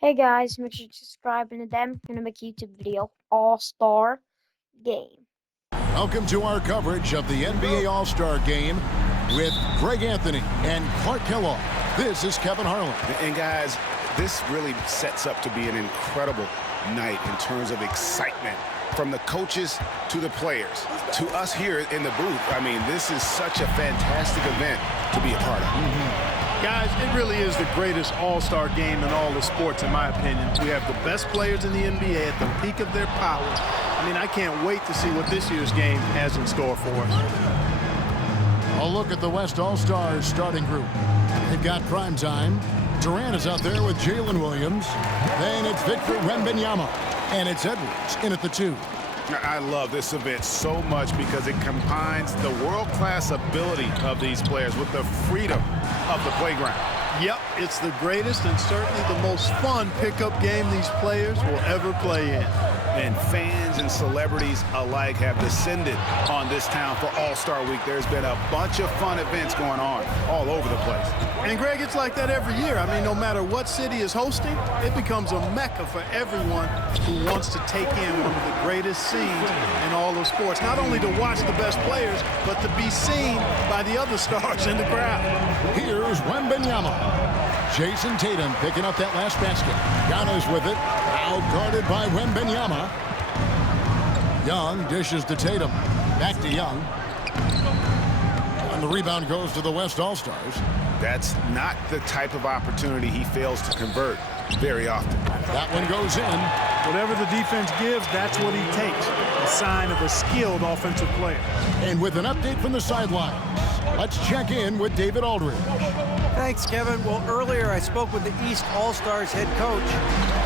Hey guys, make sure to subscribe and I'm gonna make a YouTube video All-Star Game. Welcome to our coverage of the NBA All-Star Game with Greg Anthony and Clark Kellogg. This is Kevin Harlan. And guys, this really sets up to be an incredible night in terms of excitement from the coaches to the players to us here in the booth. I mean, this is such a fantastic event to be a part of. Guys, it really is the greatest all-star game in all the sports, in my opinion. We have the best players in the NBA at the peak of their power. I mean, I can't wait to see what this year's game has in store for us. A look at the West All-Stars starting group. They've got prime time. Durant is out there with Jalen Williams. Then it's Victor Wembanyama. And it's Edwards in at the 2. I love this event so much because it combines the world-class ability of these players with the freedom of the playground. Yep, it's the greatest and certainly the most fun pickup game these players will ever play in. And fans and celebrities alike have descended on this town for All-Star Week. There's been a bunch of fun events going on all over the place. And Greg, it's like that every year. I mean, no matter what city is hosting, it becomes a mecca for everyone who wants to take in one of the greatest scenes in all of sports. Not only to watch the best players, but to be seen by the other stars in the crowd. Here's Wembanyama. Jason Tatum picking up that last basket. Giannis with it. Out guarded by Wembanyama. Young dishes to Tatum. Back to Young. And the rebound goes to the West All-Stars. That's not the type of opportunity he fails to convert very often. That one goes in. Whatever the defense gives, that's what he takes. A sign of a skilled offensive player. And with an update from the sidelines, let's check in with David Aldridge. Thanks, Kevin. Well, earlier I spoke with the East All-Stars head coach.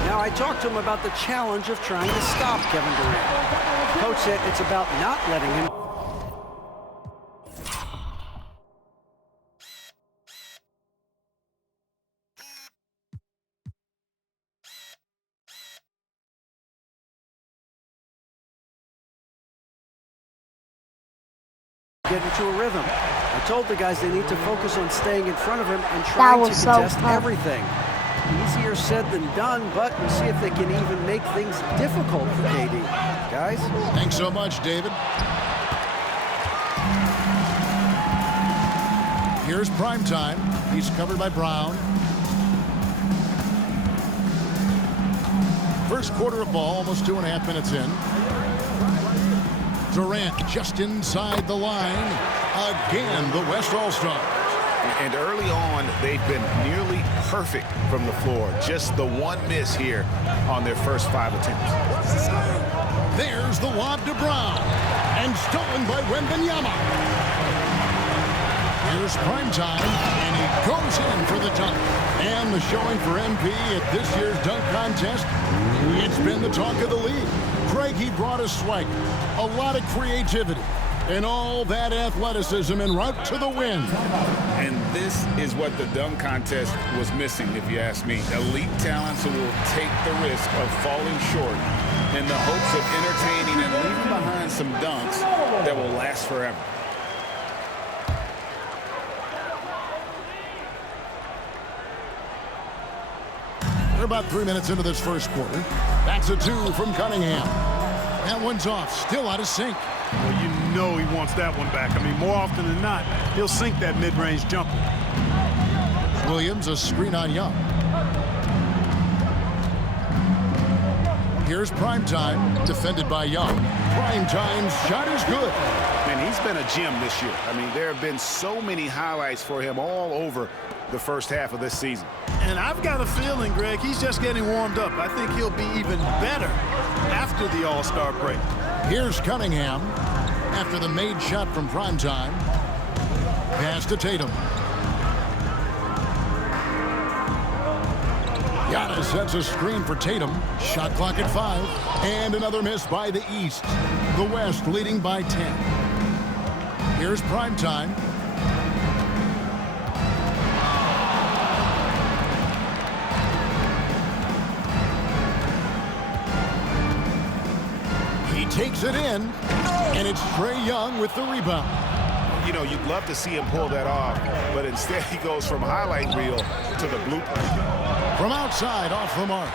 Now I talked to him about the challenge of trying to stop Kevin Durant. Coach said it's about not letting him get into a rhythm. I told the guys they need to focus on staying in front of him and trying to was so contest tough. everything. Easier said than done, but we'll see if they can even make things difficult for KD. Guys? Thanks so much, David. Here's prime time. He's covered by Brown. First quarter of ball, almost 2.5 minutes in. Durant just inside the line. Again, the West All-Stars. And early on, they've been nearly perfect from the floor. Just the one miss here on their first 5 attempts. There's the lob to Brown. And stolen by Wembanyama. Here's prime time, and he goes in for the dunk. And the showing for MP at this year's dunk contest, it's been the talk of the league. Craig, he brought a swagger, a lot of creativity, and all that athleticism en route to the win. And this is what the dunk contest was missing, if you ask me. Elite talents who will take the risk of falling short in the hopes of entertaining and leaving behind some dunks that will last forever. We're about 3 minutes into this first quarter. That's a 2 from Cunningham. That one's off, still out of sync. Well, you know he wants that one back. I mean, more often than not, he'll sink that mid-range jumper. Williams, a screen on Young. Here's Primetime, defended by Young. Primetime's shot is good. And he's been a gem this year. I mean, there have been so many highlights for him all over the first half of this season. And I've got a feeling, Greg, he's just getting warmed up. I think he'll be even better after the All-Star break. Here's Cunningham after the made shot from Primetime. Pass to Tatum. Giannis sets a screen for Tatum. Shot clock at 5. And another miss by the East. The West leading by 10. Here's Primetime. He takes it in, and it's Trae Young with the rebound. You know, you'd love to see him pull that off, but instead he goes from highlight reel to the blooper. From outside, off the mark.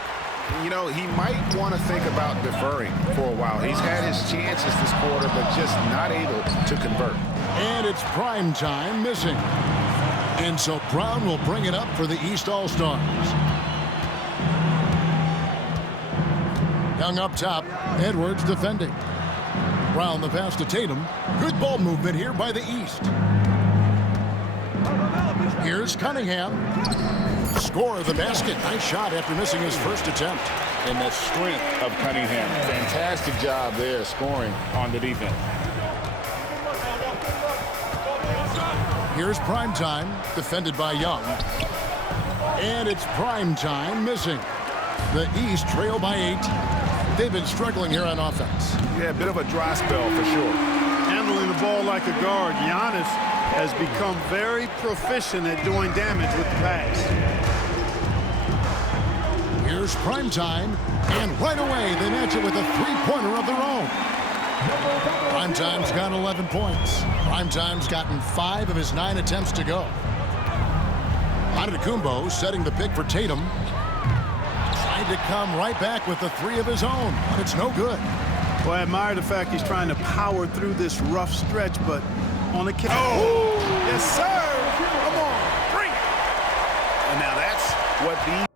You know, he might want to think about deferring for a while. He's had his chances this quarter, but just not able to convert. And it's prime time missing. And so Brown will bring it up for the East All-Stars. Young up top, Edwards defending. Brown the pass to Tatum. Good ball movement here by the East. Here's Cunningham. Score of the basket. Nice shot after missing his first attempt. And the strength of Cunningham. Fantastic job there scoring on the defense. Here's Primetime, defended by Young. And it's Primetime missing. The East trail by 8. They've been struggling here on offense. Yeah, a bit of a dry spell for sure. Handling the ball like a guard, Giannis has become very proficient at doing damage with the pass. Here's Primetime, and right away they match it with a three-pointer of their own. Primetime's got 11 points. Primetime's gotten 5 of his 9 attempts to go. Antetokounmpo setting the pick for Tatum. Trying to come right back with the 3 of his own, but it's no good. Well, I admire the fact he's trying to power through this rough stretch, but on the catch. Oh! Yes, sir! Come on, bring it! And now that's what the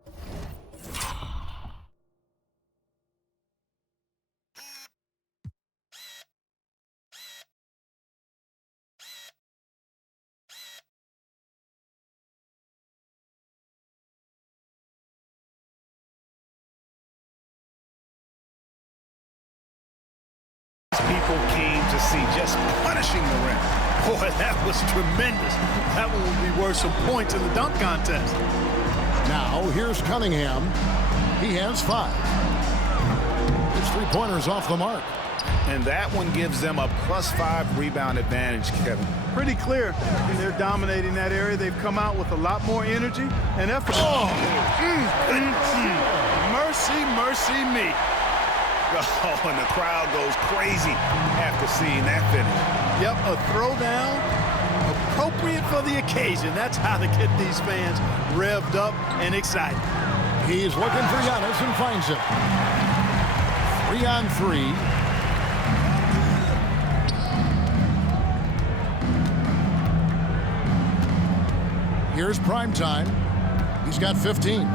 people came to see, just punishing the rim. Boy, that was tremendous. That one would be worth some points in the dunk contest. Now, here's Cunningham. He has 5. His three-pointer's off the mark. And that one gives them a +5 rebound advantage, Kevin. Pretty clear. They're dominating that area. They've come out with a lot more energy and effort. Mercy, mercy me. Oh, and the crowd goes crazy after seeing that finish. Yep, a throwdown appropriate for the occasion. That's how to get these fans revved up and excited. He's looking for Giannis and finds him. 3-on-3. Here's Primetime. He's got 15.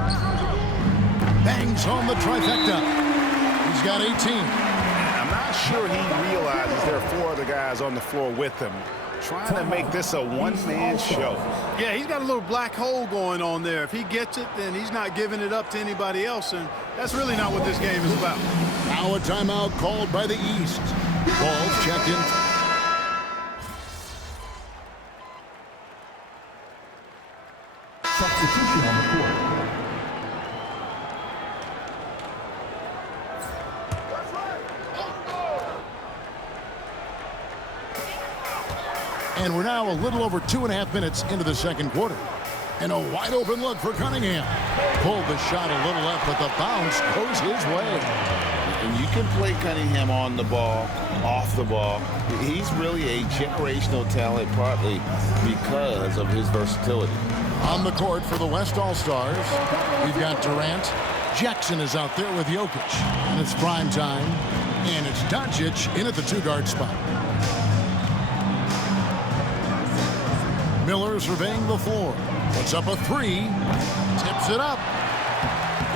Bangs home the trifecta. He's got 18. I'm not sure he realizes there are 4 other guys on the floor with him, trying to make this a one-man show. Yeah, he's got a little black hole going on there. If he gets it, then he's not giving it up to anybody else, and that's really not what this game is about. Now a timeout called by the East. Ball's checked in. Substitution on the court. And we're now a little over 2.5 minutes into the second quarter. And a wide open look for Cunningham. Pulled the shot a little left, but the bounce goes his way. And you can play Cunningham on the ball, off the ball. He's really a generational talent, partly because of his versatility. On the court for the West All-Stars, we've got Durant. Jackson is out there with Jokic. And it's prime time. And it's Doncic in at the 2-guard spot. Miller surveying the floor. Puts up a 3. Tips it up.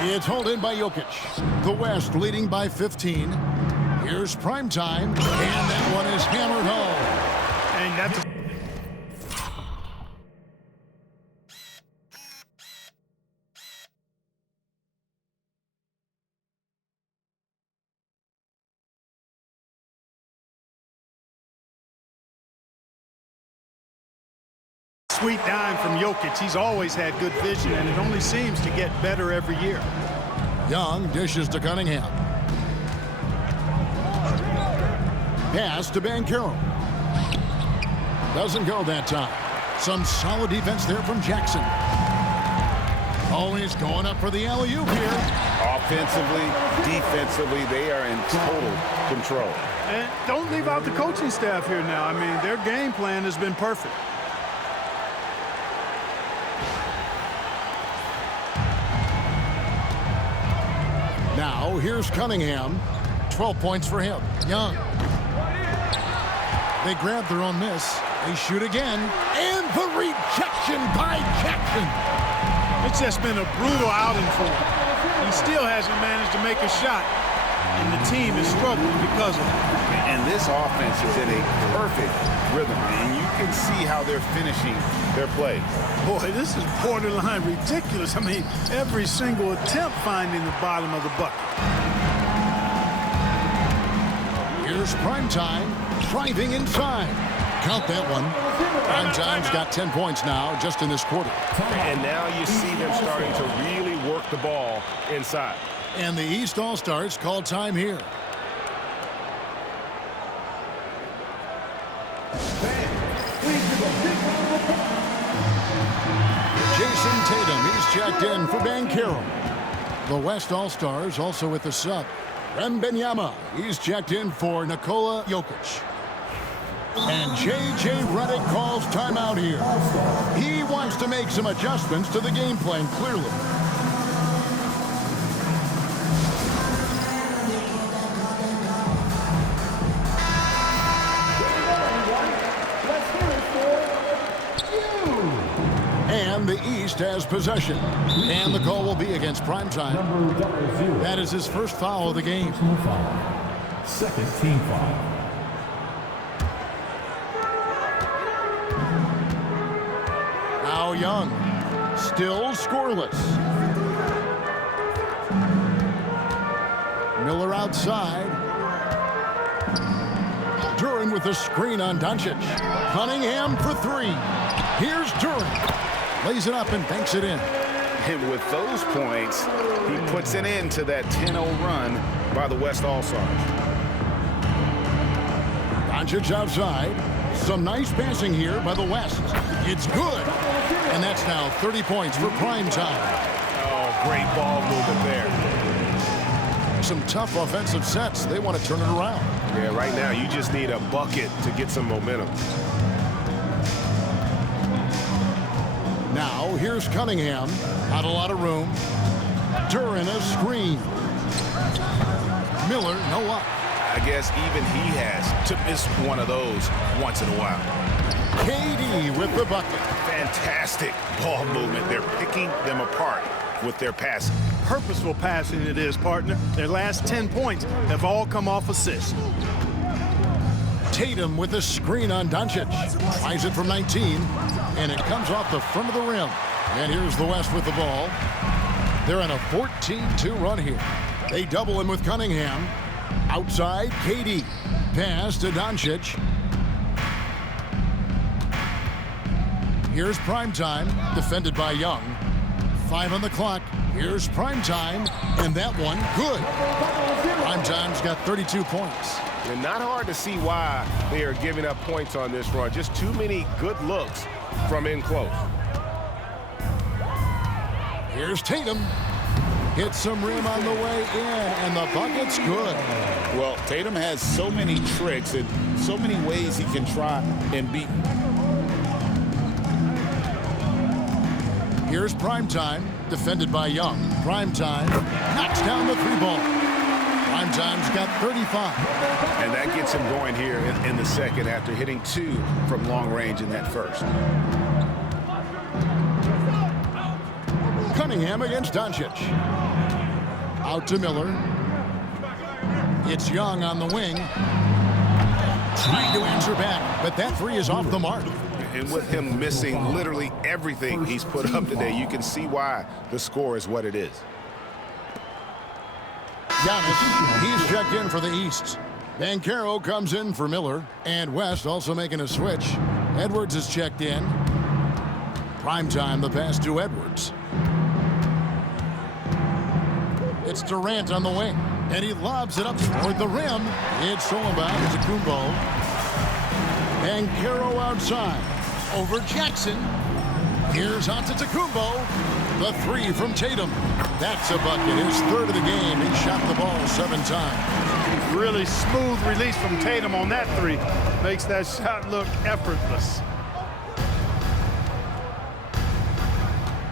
It's hauled in by Jokic. The West leading by 15. Here's Primetime. And that one is hammered home. And that's sweet dime from Jokic. He's always had good vision, and it only seems to get better every year. Young dishes to Cunningham. Pass to Banchero. Doesn't go that time. Some solid defense there from Jackson. Always going up for the alley-oop here. Offensively, defensively, they are in total control. And don't leave out the coaching staff here now. I mean, their game plan has been perfect. Now, here's Cunningham. 12 points for him. Young. They grab their own miss. They shoot again. And the rejection by Jackson. It's just been a brutal outing for him. He still hasn't managed to make a shot, and the team is struggling because of it. And this offense is in a perfect rhythm, and you can see how they're finishing their play. Boy, this is borderline ridiculous. I mean, every single attempt finding the bottom of the bucket. Here's Primetime driving inside. Count that one. Primetime's got 10 points now just in this quarter. And now you see them starting to really work the ball inside. And the East All-Stars call time here. Jason Tatum, he's checked in for Banchero. The West All-Stars also with the sub. Wembanyama, he's checked in for Nikola Jokic. And J.J. Redick calls timeout here. He wants to make some adjustments to the game plan, clearly. And the East has possession. And the call will be against Primetime. That is his first foul of the game. Second team foul. Now Young, still scoreless. Miller outside. Duren with the screen on Doncic. Cunningham for three. Here's Duren. Lays it up and banks it in. And with those points, he puts an end to that 10-0 run by the West All-Stars. Doncic outside. Some nice passing here by the West. It's good. And that's now 30 points for Primetime. Oh, great ball movement there. Some tough offensive sets. They want to turn it around. Yeah, right now you just need a bucket to get some momentum. Now, here's Cunningham. Not a lot of room. Duren a screen. Miller, no up. I guess even he has to miss one of those once in a while. KD with the bucket. Fantastic ball movement. They're picking them apart with their passing. Purposeful passing it is, partner. Their last 10 points have all come off assists. Tatum with a screen on Doncic. Tries it from 19, and it comes off the front of the rim. And here's the West with the ball. They're on a 14-2 run here. They double him with Cunningham. Outside, KD. Pass to Doncic. Here's Primetime, defended by Young. 5 on the clock. Here's Primetime, and that one, good. Primetime's got 32 points. And not hard to see why they are giving up points on this run. Just too many good looks from in close. Here's Tatum. Hits some rim on the way in, and the bucket's good. Well, Tatum has so many tricks and so many ways he can try and beat. Here's Primetime, defended by Young. Primetime knocks down the three ball. Primetime's got 35. And that gets him going here in the second after hitting 2 from long range in that first. Cunningham against Doncic. Out to Miller. It's Young on the wing. Trying to answer back, but that three is off the mark. And with him missing literally everything he's put up today, you can see why the score is what it is. Giannis, he's checked in for the East. Banchero comes in for Miller. And West also making a switch. Edwards is checked in. Primetime, the pass to Edwards. It's Durant on the wing. And he lobs it up toward the rim. It's stolen by Antetokounmpo. Banchero outside. Over Jackson. Here's Antetokounmpo. The three from Tatum. That's a bucket. His third of the game. He shot the ball 7 times. Really smooth release from Tatum on that three. Makes that shot look effortless.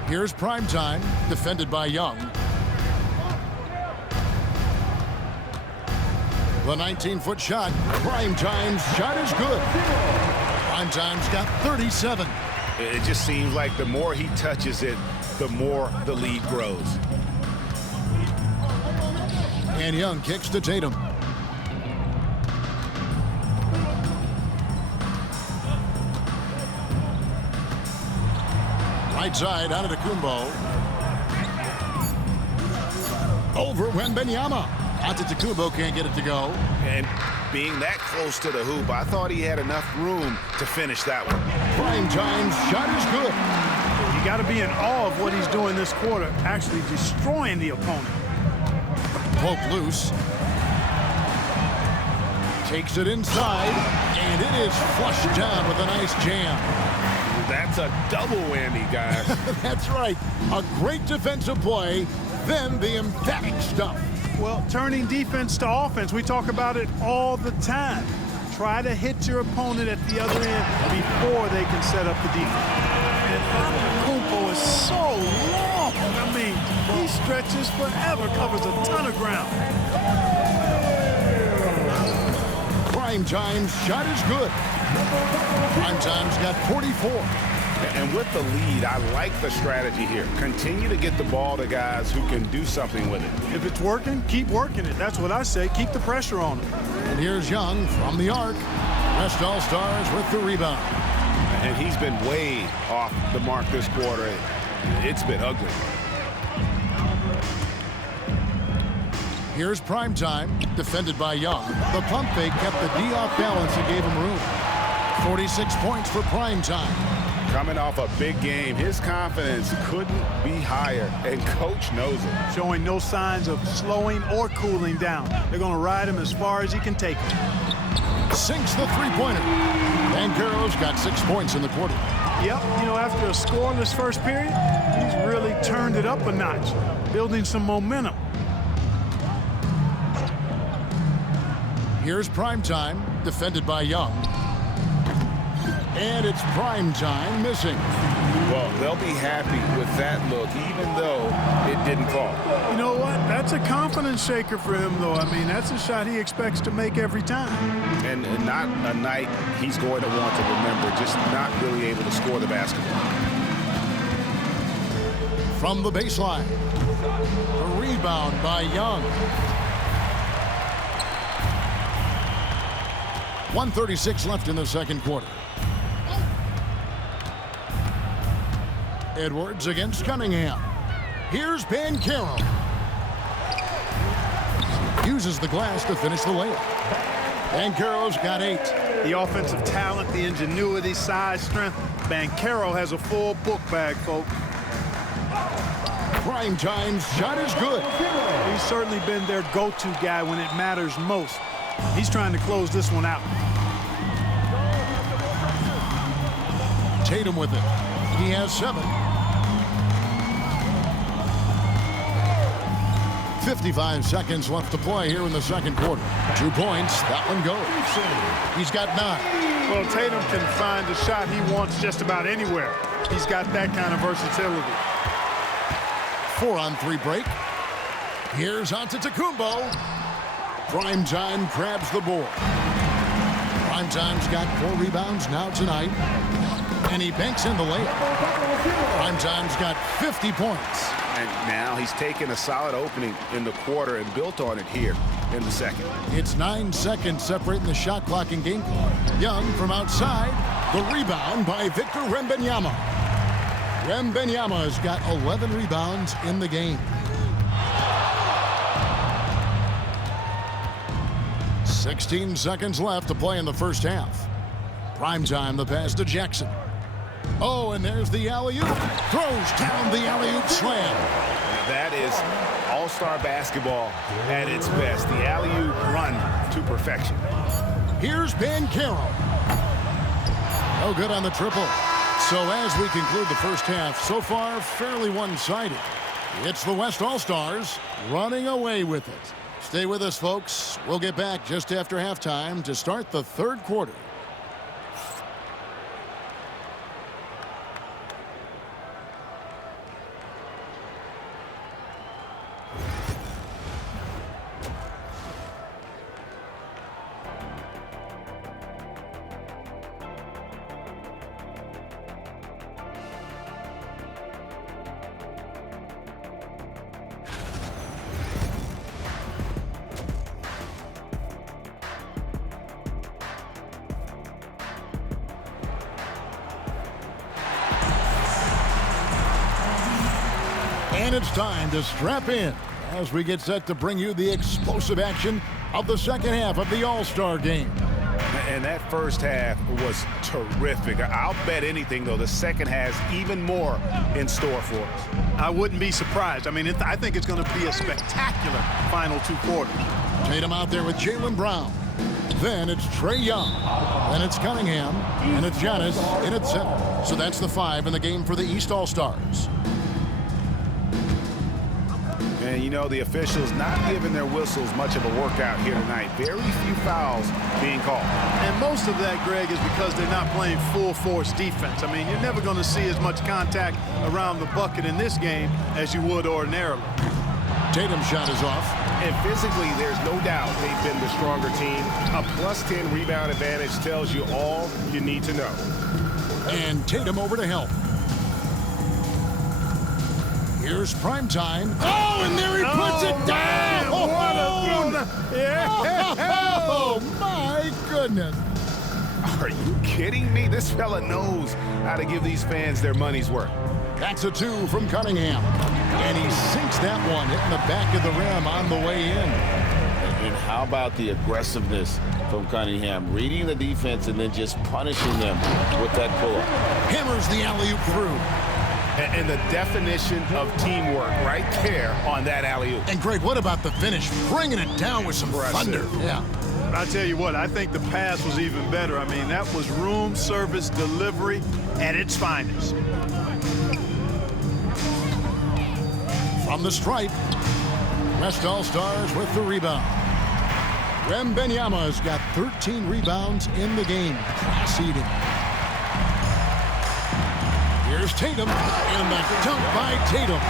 Here's Primetime, defended by Young. The 19-foot shot. Primetime's shot is good. Primetime's got 37. It just seems like the more he touches it, the more the lead grows. And Young kicks to Tatum. Right side, Antetokounmpo. Over Wembanyama. Antetokounmpo can't get it to go. And being that close to the hoop, I thought he had enough room to finish that one. Primetime's shot is good. You got to be in awe of what he's doing this quarter, actually destroying the opponent. Poke loose. Takes it inside, and it is flushed down with a nice jam. That's a double whammy, guys. That's right. A great defensive play, then the emphatic stuff. Well, turning defense to offense, we talk about it all the time. Try to hit your opponent at the other end before they can set up the defense. And Antetokounmpo is so long. I mean, he stretches forever, covers a ton of ground. Primetime's shot is good. Primetime's got 44. And with the lead, I like the strategy here. Continue to get the ball to guys who can do something with it. If it's working, keep working it. That's what I say. Keep the pressure on him. And here's Young from the arc. West All-Stars with the rebound. And he's been way off the mark this quarter. It's been ugly. Here's Primetime, defended by Young. The pump fake kept the D off balance and gave him room. 46 points for Primetime. Coming off a big game, his confidence couldn't be higher, and coach knows it. Showing no signs of slowing or cooling down. They're going to ride him as far as he can take him. Sinks the three-pointer. Banchero's got 6 points in the quarter. Yep, you know, after a scoreless first period, he's really turned it up a notch, building some momentum. Here's Primetime, defended by Young. And it's Primetime missing. Well, they'll be happy with that look, even though it didn't fall. You know what? That's a confidence shaker for him, though. I mean, that's a shot he expects to make every time. And not a night he's going to want to remember, just not really able to score the basketball. From the baseline, a rebound by Young. 1:36 left in the second quarter. Edwards against Cunningham. Here's Banchero. Uses the glass to finish the layup. Banchero's got 8. The offensive talent, the ingenuity, size, strength. Banchero has a full book bag, folks. Primetime's shot is good. He's certainly been their go-to guy when it matters most. He's trying to close this one out. Tatum with it. He has 7. 55 seconds left to play here in the second quarter. 2 points. That one goes. He's got 9. Well, Tatum can find the shot he wants just about anywhere. He's got that kind of versatility. 4-on-3 break. Here's Antetokounmpo. Primetime grabs the board. Primetime's got 4 rebounds now tonight. And he banks in the layup. Primetime's got 50 points. And now he's taken a solid opening in the quarter and built on it here in the second. It's 9 seconds separating the shot clock and game clock. Young from outside. The rebound by Victor Wembanyama. Wembanyama's got 11 rebounds in the game. 16 seconds left to play in the first half. Primetime, the pass to Jackson. Oh, and there's the alley-oop. Throws down the alley-oop slam. That is all-star basketball at its best. The alley-oop run to perfection. Here's Banchero. No good on the triple. So as we conclude the first half, so far fairly one-sided. It's the West All-Stars running away with it. Stay with us, folks. We'll get back just after halftime to start the third quarter. And it's time to strap in as we get set to bring you the explosive action of the second half of the All-Star game. And that first half was terrific. I'll bet anything, though, the second has even more in store for us. I wouldn't be surprised. I mean, I think it's going to be a spectacular final 2 quarters. Tatum out there with Jaylen Brown. Then it's Trae Young. Then it's Cunningham. And it's Giannis in at center. So that's the 5 in the game for the East All-Stars. And, you know, the officials not giving their whistles much of a workout here tonight. Very few fouls being called. And most of that, Greg, is because they're not playing full-force defense. I mean, you're never going to see as much contact around the bucket in this game as you would ordinarily. Tatum's shot is off. And physically, there's no doubt they've been the stronger team. A +10 rebound advantage tells you all you need to know. And Tatum over to help. Here's prime time. Oh, and there he puts it down! Oh, my goodness. Are you kidding me? This fella knows how to give these fans their money's worth. That's a 2 from Cunningham. And he sinks that one, hitting the back of the rim on the way in. And how about the aggressiveness from Cunningham? Reading the defense and then just punishing them with that pull-up. Hammers the alley-oop through. And the definition of teamwork right there on that alley-oop. And Greg, what about the finish? Bringing it down with some thunder. Yeah. But I tell you what, I think the pass was even better. I mean, that was room service delivery at its finest. From the stripe, West All-Stars with the rebound. Wembanyama's got 13 rebounds in the game. Class eating. Here's Tatum, and the dunk by Tatum.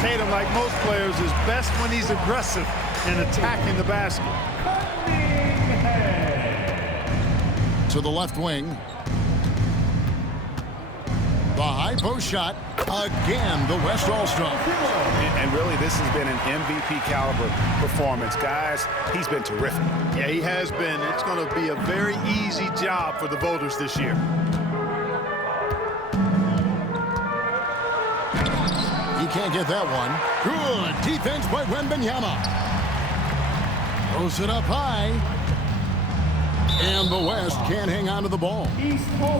Tatum, like most players, is best when he's aggressive in attacking the basket. To the left wing. The high post shot. Again, the West All-Star. And really, this has been an MVP caliber performance. Guys, he's been terrific. Yeah, he has been. It's going to be a very easy job for the voters this year. He can't get that one. Good defense by Wembanyama. Throws it up high. And the West can't hang on to the ball.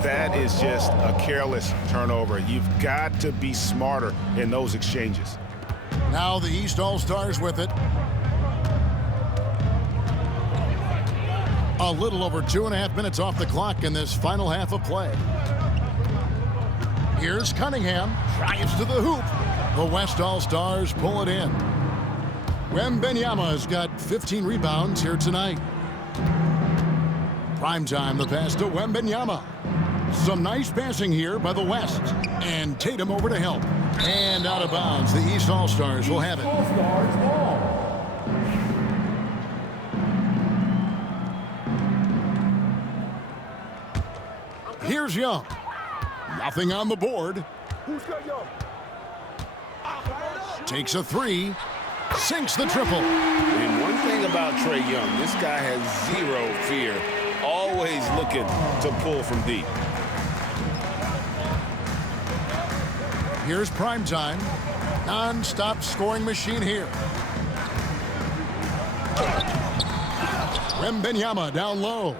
That is just a careless turnover. You've got to be smarter in those exchanges. Now the East All-Stars with it. A little over 2.5 minutes off the clock in this final half of play. Here's Cunningham. Drives to the hoop. The West All-Stars pull it in. Wembanyama's got 15 rebounds here tonight. Prime time, the pass to Wembanyama. Some nice passing here by the West. And Tatum over to help. And out of bounds, the East All-Stars will have it. Here's Young. Nothing on the board. Takes a 3. Sinks the triple. And one thing about Trae Young, this guy has zero fear. Always looking to pull from deep. Here's prime time. Non-stop scoring machine here. Wembanyama down low.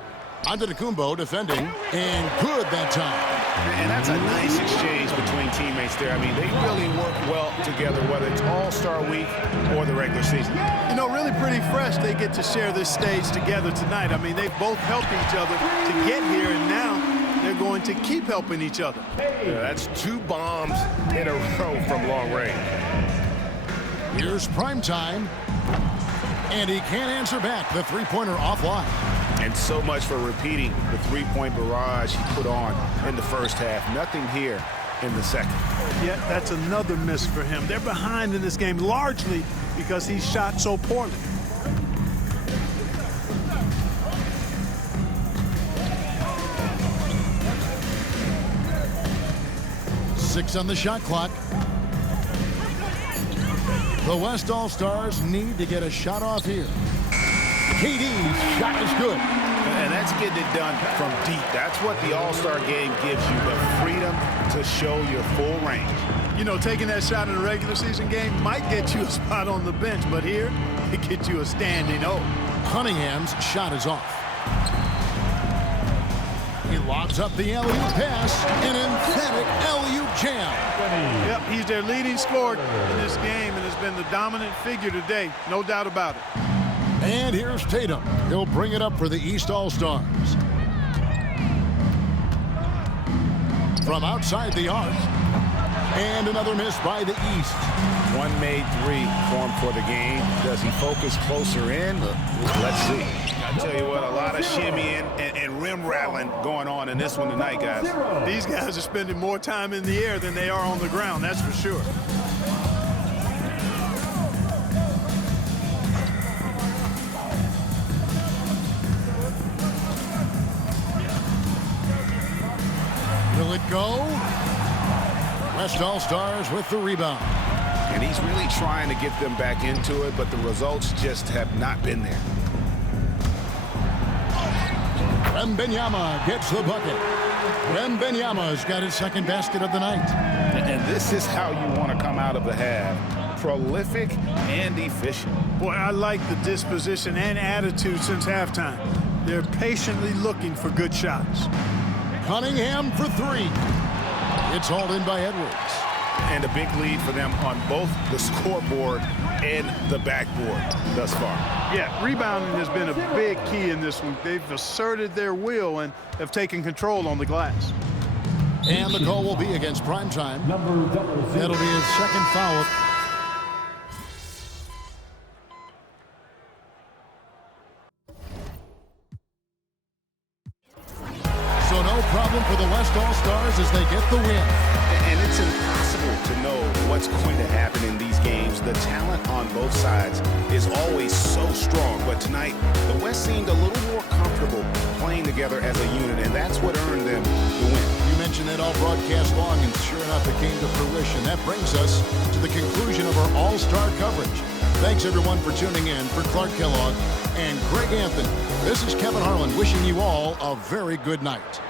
Antetokounmpo defending. And good that time. And that's a nice exchange between teammates there. I mean, they really work well together, whether it's All-Star Week or the regular season. You know, really pretty fresh they get to share this stage together tonight. I mean, they've both helped each other to get here, and now they're going to keep helping each other. Yeah, that's 2 bombs in a row from long range. Here's prime time. And he can't answer back. The three-pointer offline. And so much for repeating the three-point barrage he put on in the first half. Nothing here in the second. Yeah, that's another miss for him. They're behind in this game largely because he shot so poorly. Six on the shot clock. The West All-Stars need to get a shot off here. KD's shot is good. And that's getting it done from deep. That's what the All-Star game gives you, the freedom to show your full range. You know, taking that shot in a regular season game might get you a spot on the bench, but here, it gets you a standing O. Cunningham's shot is off. He lobs up the alley-oop pass, an emphatic alley-oop jam. Yep, he's their leading scorer in this game and has been the dominant figure today, no doubt about it. And here's Tatum. He'll bring it up for the East All-Stars. From outside the arc. And another miss by the East. One made three for him for the game. Does he focus closer in? Let's see. I tell you what, a lot of shimmying and rim rattling going on in this one tonight, guys. These guys are spending more time in the air than they are on the ground, that's for sure. Will it go? West All-Stars with the rebound. And he's really trying to get them back into it, but the results just have not been there. Wembanyama gets the bucket. Wembanyama's got his second basket of the night. And this is how you want to come out of the half. Prolific and efficient. Boy, I like the disposition and attitude since halftime. They're patiently looking for good shots. Cunningham for three. It's hauled in by Edwards. And a big lead for them on both the scoreboard and the backboard thus far. Yeah, rebounding has been a big key in this one. They've asserted their will and have taken control on the glass. And the call will be against Primetime. That'll be his second foul. So no problem for the West All-Stars as they get the win. And it's impossible to know what's going to happen in these games. The talent on both sides is always so strong. But tonight, the West seemed a little more comfortable playing together as a unit, and that's what earned them the win. You mentioned that all broadcast long, and sure enough, it came to fruition. That brings us to the conclusion of our All-Star coverage. Thanks, everyone, for tuning in. For Clark Kellogg and Greg Anthony, this is Kevin Harlan wishing you all a very good night.